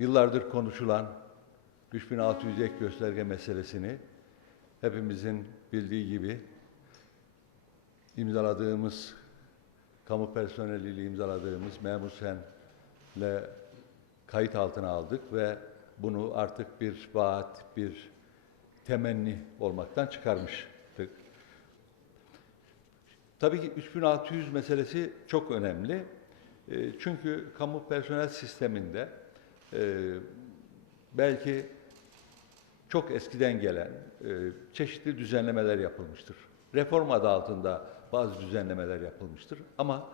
yıllardır konuşulan 3600 ek gösterge meselesini hepimizin bildiği gibi imzaladığımız kamu personeliyle imzaladığımız memur senle kayıt altına aldık ve bunu artık bir vaat, bir temenni olmaktan çıkarmıştık. Tabii ki 3600 meselesi çok önemli. Çünkü kamu personel sisteminde e, belki çok eskiden gelen e, çeşitli düzenlemeler yapılmıştır. Reform adı altında bazı düzenlemeler yapılmıştır. Ama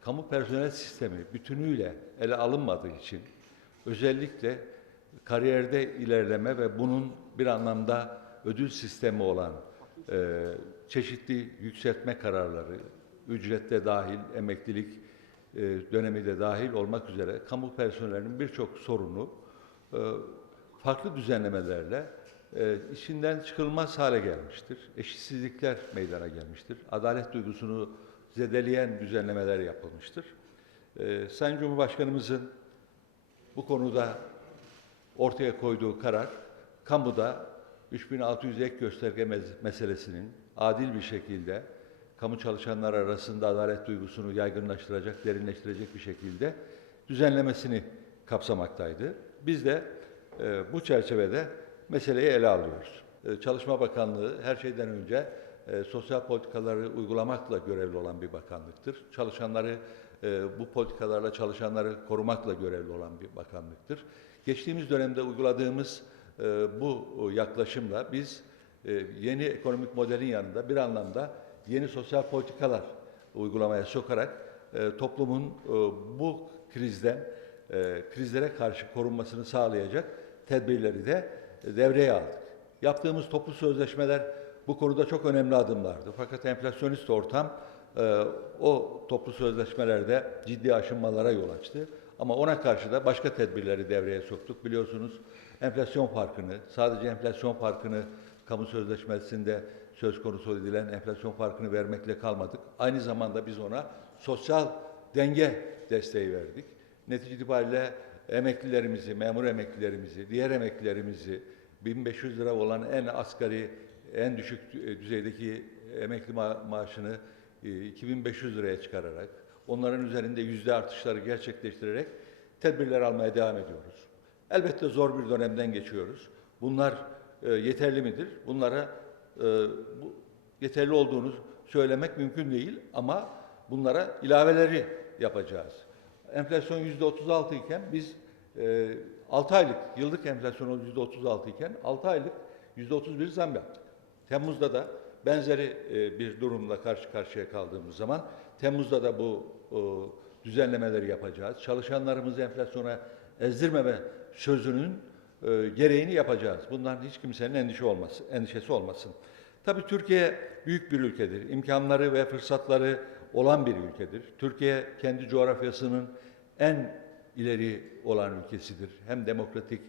kamu personel sistemi bütünüyle ele alınmadığı için özellikle kariyerde ilerleme ve bunun bir anlamda ödül sistemi olan e, çeşitli yükseltme kararları, ücrette dahil, emeklilik e, dönemi de dahil olmak üzere kamu personelinin birçok sorunu e, farklı düzenlemelerle e, işinden çıkılmaz hale gelmiştir. Eşitsizlikler meydana gelmiştir. Adalet duygusunu zedeleyen düzenlemeler yapılmıştır. E, Sayın Cumhurbaşkanımızın bu konuda ortaya koyduğu karar, kamuda 3600 ek gösterge meselesinin adil bir şekilde kamu çalışanlar arasında adalet duygusunu yaygınlaştıracak, derinleştirecek bir şekilde düzenlemesini kapsamaktaydı. Biz de e, bu çerçevede meseleyi ele alıyoruz. E, Çalışma Bakanlığı her şeyden önce e, sosyal politikaları uygulamakla görevli olan bir bakanlıktır. Çalışanları e, bu politikalarla çalışanları korumakla görevli olan bir bakanlıktır. Geçtiğimiz dönemde uyguladığımız e, bu yaklaşımla biz e, yeni ekonomik modelin yanında bir anlamda yeni sosyal politikalar uygulamaya sokarak e, toplumun e, bu krizden e, krizlere karşı korunmasını sağlayacak tedbirleri de devreye aldık. Yaptığımız toplu sözleşmeler bu konuda çok önemli adımlardı. Fakat enflasyonist ortam e, o toplu sözleşmelerde ciddi aşınmalara yol açtı. Ama ona karşı da başka tedbirleri devreye soktuk. Biliyorsunuz enflasyon farkını, sadece enflasyon farkını kamu sözleşmesinde söz konusu edilen enflasyon farkını vermekle kalmadık. Aynı zamanda biz ona sosyal denge desteği verdik. Netice itibariyle emeklilerimizi, memur emeklilerimizi, diğer emeklilerimizi 1500 lira olan en asgari, en düşük e, düzeydeki emekli ma- maaşını e, 2500 liraya çıkararak, onların üzerinde yüzde artışları gerçekleştirerek tedbirler almaya devam ediyoruz. Elbette zor bir dönemden geçiyoruz. Bunlar e, yeterli midir? Bunlara e, bu yeterli olduğunu söylemek mümkün değil ama bunlara ilaveleri yapacağız. Enflasyon yüzde 36 iken biz e, 6 aylık yıllık enflasyon yüzde 36 iken 6 aylık yüzde 31 zam yaptık. Temmuz'da da benzeri e, bir durumla karşı karşıya kaldığımız zaman Temmuz'da da bu e, düzenlemeleri yapacağız. Çalışanlarımızı enflasyona ezdirmeme sözünün e, gereğini yapacağız. Bundan hiç kimsenin endişe olmasın, endişesi olmasın. Tabii Türkiye büyük bir ülkedir. İmkanları ve fırsatları olan bir ülkedir. Türkiye kendi coğrafyasının en ileri olan ülkesidir. Hem demokratik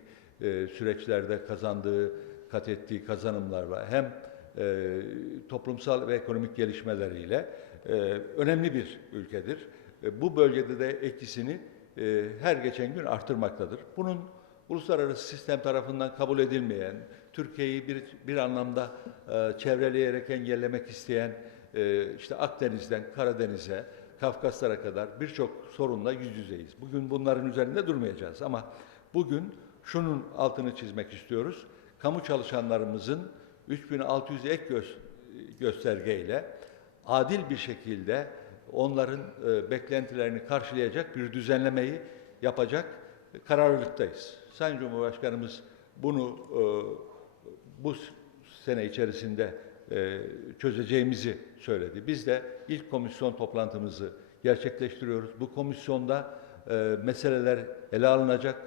e, süreçlerde kazandığı, kat ettiği kazanımlarla hem e, toplumsal ve ekonomik gelişmeleriyle e, önemli bir ülkedir. E, bu bölgede de etkisini e, her geçen gün artırmaktadır. Bunun uluslararası sistem tarafından kabul edilmeyen, Türkiye'yi bir, bir anlamda e, çevreleyerek engellemek isteyen, e, işte Akdeniz'den Karadeniz'e, Kafkaslara kadar birçok sorunla yüz yüzeyiz. Bugün bunların üzerinde durmayacağız ama bugün şunun altını çizmek istiyoruz. Kamu çalışanlarımızın 3600 ek gö- göstergeyle adil bir şekilde onların e, beklentilerini karşılayacak bir düzenlemeyi yapacak kararlılıktayız. Sayın Cumhurbaşkanımız bunu e, bu sene içerisinde e, çözeceğimizi söyledi. Biz de ilk komisyon toplantımızı gerçekleştiriyoruz. Bu komisyonda e, meseleler ele alınacak,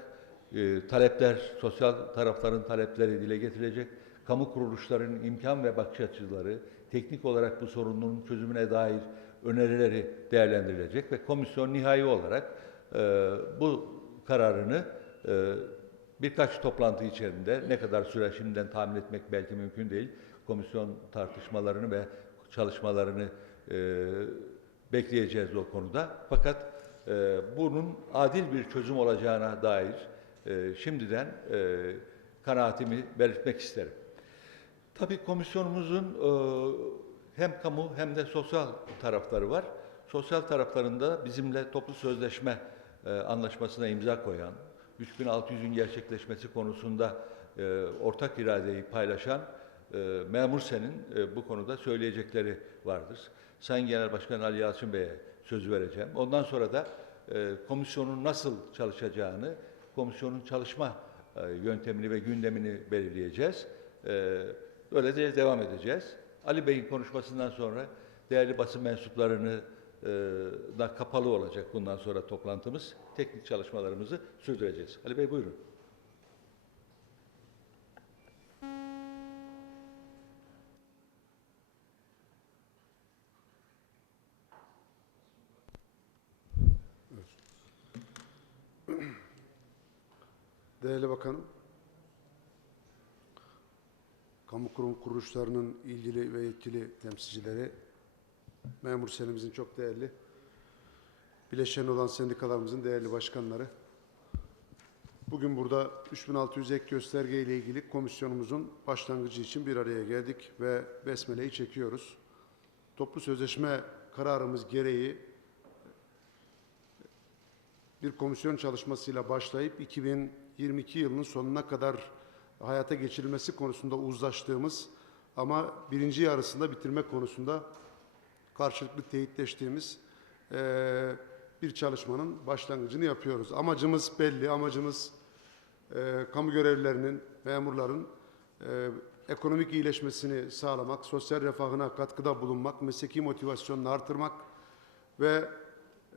e, talepler, sosyal tarafların talepleri dile getirilecek, kamu kuruluşlarının imkan ve bakış açıları, teknik olarak bu sorunun çözümüne dair önerileri değerlendirilecek ve komisyon nihai olarak e, bu kararını e, birkaç toplantı içerisinde ne kadar süre şimdiden tahmin etmek belki mümkün değil. Komisyon tartışmalarını ve çalışmalarını e, bekleyeceğiz o konuda. Fakat e, bunun adil bir çözüm olacağına dair e, şimdiden e, kanaatimi belirtmek isterim. Tabii komisyonumuzun e, hem kamu hem de sosyal tarafları var. Sosyal taraflarında bizimle toplu sözleşme e, anlaşmasına imza koyan, 3600'ün gerçekleşmesi konusunda e, ortak iradeyi paylaşan e, memur senin e, bu konuda söyleyecekleri vardır. Sayın Genel Başkan Ali Yalçın Bey'e söz vereceğim. Ondan sonra da e, komisyonun nasıl çalışacağını, komisyonun çalışma e, yöntemini ve gündemini belirleyeceğiz. E, Böyle de devam edeceğiz. Ali Bey'in konuşmasından sonra değerli basın mensuplarını da kapalı olacak bundan sonra toplantımız. Teknik çalışmalarımızı sürdüreceğiz. Ali Bey buyurun. Değerli Bakanım, kamu kurum kuruluşlarının ilgili ve yetkili temsilcileri, memur senimizin çok değerli, bileşeni olan sendikalarımızın değerli başkanları, bugün burada 3600 ek gösterge ile ilgili komisyonumuzun başlangıcı için bir araya geldik ve besmeleyi çekiyoruz. Toplu sözleşme kararımız gereği bir komisyon çalışmasıyla başlayıp 2022 yılının sonuna kadar hayata geçirilmesi konusunda uzlaştığımız ama birinci yarısında bitirme konusunda karşılıklı teyitleştiğimiz eee, bir çalışmanın başlangıcını yapıyoruz. Amacımız belli, amacımız eee, kamu görevlilerinin, memurların eee, ekonomik iyileşmesini sağlamak, sosyal refahına katkıda bulunmak, mesleki motivasyonunu artırmak ve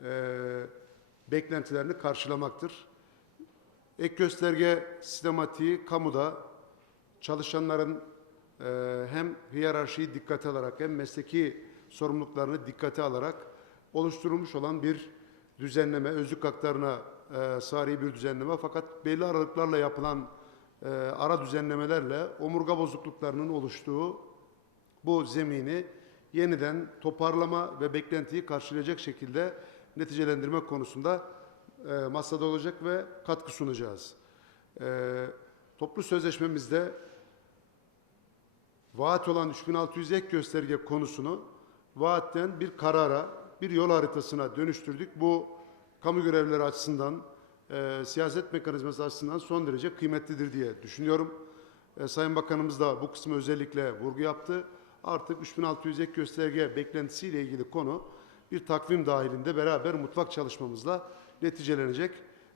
eee beklentilerini karşılamaktır. Ek gösterge sistematiği kamuda çalışanların eee, hem hiyerarşiyi dikkate alarak hem mesleki sorumluluklarını dikkate alarak oluşturulmuş olan bir düzenleme, özlük haklarına eee sari bir düzenleme fakat belli aralıklarla yapılan eee, ara düzenlemelerle omurga bozukluklarının oluştuğu bu zemini yeniden toparlama ve beklentiyi karşılayacak şekilde neticelendirme konusunda e, masada olacak ve katkı sunacağız. E, toplu sözleşmemizde vaat olan 3600 ek gösterge konusunu vaatten bir karara, bir yol haritasına dönüştürdük. Bu kamu görevlileri açısından, e, siyaset mekanizması açısından son derece kıymetlidir diye düşünüyorum. E, Sayın Bakanımız da bu kısmı özellikle vurgu yaptı. Artık 3600 ek gösterge beklentisiyle ilgili konu bir takvim dahilinde beraber mutfak çalışmamızla neticelenecek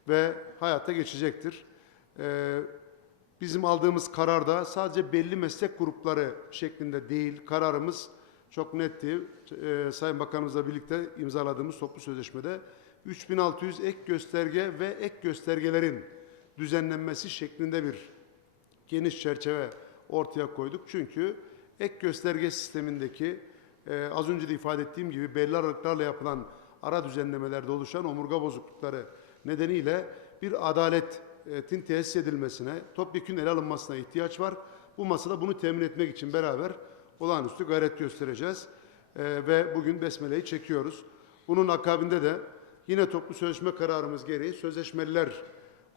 ve hayata geçecektir. Ee, bizim aldığımız kararda sadece belli meslek grupları şeklinde değil, kararımız çok netti. Ee, Sayın Bakanımızla birlikte imzaladığımız toplu sözleşmede 3600 ek gösterge ve ek göstergelerin düzenlenmesi şeklinde bir geniş çerçeve ortaya koyduk. Çünkü ek gösterge sistemindeki e, az önce de ifade ettiğim gibi belli aralıklarla yapılan ara düzenlemelerde oluşan omurga bozuklukları nedeniyle bir adaletin tesis edilmesine, topyekun ele alınmasına ihtiyaç var. Bu masada bunu temin etmek için beraber olağanüstü gayret göstereceğiz. E, ve bugün besmeleyi çekiyoruz. Bunun akabinde de yine toplu sözleşme kararımız gereği sözleşmeliler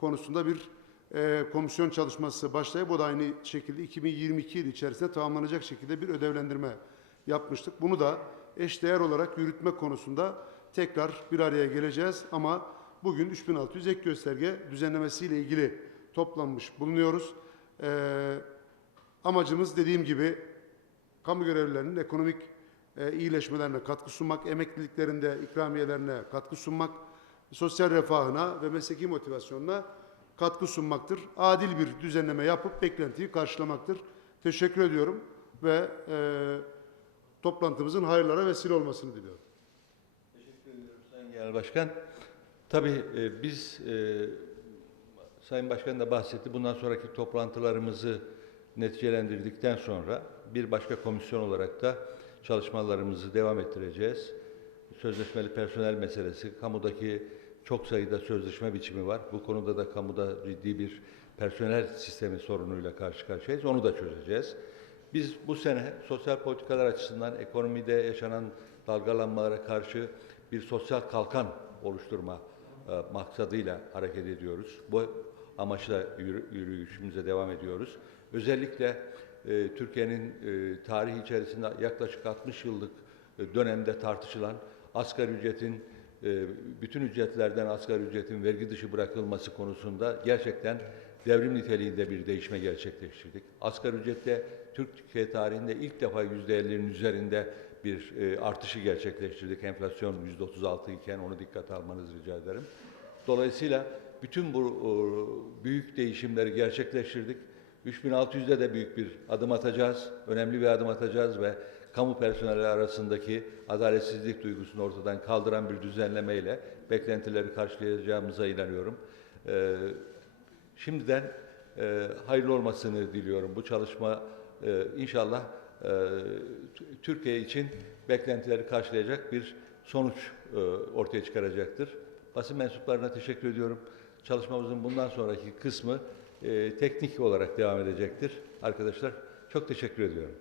konusunda bir e, komisyon çalışması başlayıp o da aynı şekilde 2022 yılı içerisinde tamamlanacak şekilde bir ödevlendirme yapmıştık. Bunu da eşdeğer olarak yürütme konusunda tekrar bir araya geleceğiz ama bugün 3600 ek gösterge düzenlemesiyle ilgili toplanmış bulunuyoruz. Ee, amacımız dediğim gibi kamu görevlilerinin ekonomik e, iyileşmelerine katkı sunmak, emekliliklerinde ikramiyelerine katkı sunmak, sosyal refahına ve mesleki motivasyonuna katkı sunmaktır. Adil bir düzenleme yapıp beklentiyi karşılamaktır. Teşekkür ediyorum ve e, toplantımızın hayırlara vesile olmasını diliyorum. Teşekkür ediyorum Sayın Genel Başkan. Tabii e, biz e, Sayın Başkan da bahsetti. Bundan sonraki toplantılarımızı neticelendirdikten sonra bir başka komisyon olarak da çalışmalarımızı devam ettireceğiz. Sözleşmeli personel meselesi, kamudaki çok sayıda sözleşme biçimi var. Bu konuda da kamuda ciddi bir personel sistemi sorunuyla karşı karşıyayız. Onu da çözeceğiz. Biz bu sene sosyal politikalar açısından ekonomide yaşanan dalgalanmalara karşı bir sosyal kalkan oluşturma e, maksadıyla hareket ediyoruz. Bu amaçla yürü- yürüyüşümüze devam ediyoruz. Özellikle e, Türkiye'nin e, tarihi içerisinde yaklaşık 60 yıllık e, dönemde tartışılan asgari ücretin e, bütün ücretlerden asgari ücretin vergi dışı bırakılması konusunda gerçekten devrim niteliğinde bir değişme gerçekleştirdik. Asgari ücrette Türkiye tarihinde ilk defa %50'nin üzerinde bir e, artışı gerçekleştirdik. Enflasyon %36 iken onu dikkate almanızı rica ederim. Dolayısıyla bütün bu e, büyük değişimleri gerçekleştirdik. 3600'de de büyük bir adım atacağız, önemli bir adım atacağız ve kamu personeli arasındaki adaletsizlik duygusunu ortadan kaldıran bir düzenlemeyle beklentileri karşılayacağımıza inanıyorum. Ee, Şimdiden e, hayırlı olmasını diliyorum. Bu çalışma e, inşallah e, Türkiye için beklentileri karşılayacak bir sonuç e, ortaya çıkaracaktır. Basın mensuplarına teşekkür ediyorum. Çalışmamızın bundan sonraki kısmı e, teknik olarak devam edecektir. Arkadaşlar çok teşekkür ediyorum.